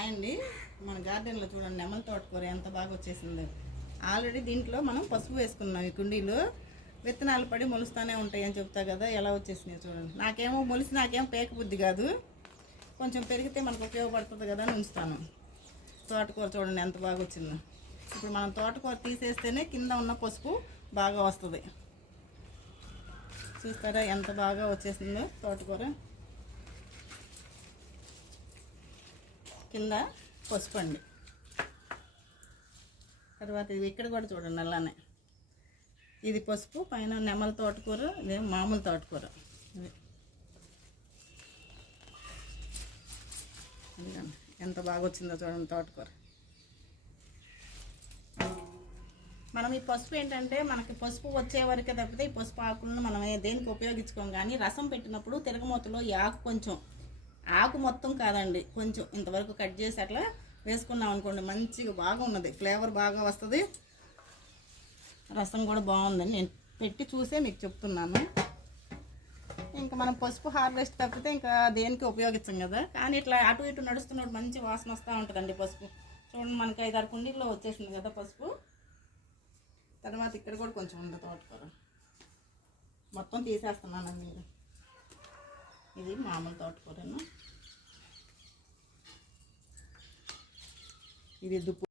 Hi అండి. మన గార్డెన్లో చూడండి నెమలి తోటకూర ఎంత బాగా వచ్చేసింది. ఆల్రెడీ దీంట్లో మనం పసుపు వేసుకున్నాం. ఈ కుండీలో విత్తనాలు పడి మొలుస్తూనే ఉంటాయి అని చెప్తా కదా, ఎలా వచ్చేసినాయి చూడండి. నాకేమో పేక బుద్ధి కాదు, కొంచెం పెరిగితే మనకు ఉపయోగపడుతుంది కదా అని ఉంచుతాను. తోటకూర చూడండి ఎంత బాగా వచ్చిందో. ఇప్పుడు మనం తోటకూర తీసేస్తేనే కింద ఉన్న పసుపు బాగా వస్తుంది. చూస్తారా ఎంత బాగా వచ్చేసిందో తోటకూర. కింద పసుపు అండి. తర్వాత ఇది ఇక్కడ కూడా చూడండి అలానే, ఇది పసుపు, పైన నెమలి తోటకూర, ఇదేం మామూలు తోటకూర. ఎంత బాగా వచ్చిందో చూడండి తోటకూర. మనం ఈ పసుపు ఏంటంటే మనకి పసుపు వచ్చే వరకే తప్పితే ఈ పసుపు ఆకులను మనం దేనికి ఉపయోగించుకోం. కానీ రసం పెట్టినప్పుడు తిరగమూతలో ఈ ఆకు కొంచెం, ఆకు మొత్తం కాదండి, కొంచెం ఇంతవరకు కట్ చేసి అట్లా వేసుకున్నాం అనుకోండి, మంచిగా బాగా ఉన్నది, ఫ్లేవర్ బాగా వస్తుంది, రసం కూడా బాగుందని నేను పెట్టి చూసే మీకు చెప్తున్నాను. ఇంకా మనం పసుపు హార్వెస్ట్ తప్పితే ఇంకా దేనికి ఉపయోగించాం కదా. కానీ ఇట్లా అటు ఇటు నడుస్తున్నప్పుడు మంచి వాసన వస్తూ ఉంటుందండి పసుపు. చూడండి మనకి 5-6 కుండీల్లో వచ్చేసింది కదా పసుపు. తర్వాత ఇక్కడ కూడా కొంచెం ఉంది తోటకూర, మొత్తం తీసేస్తున్నానండి. ఇది మామూలు తోటకూరను, ఇది దుప్పు.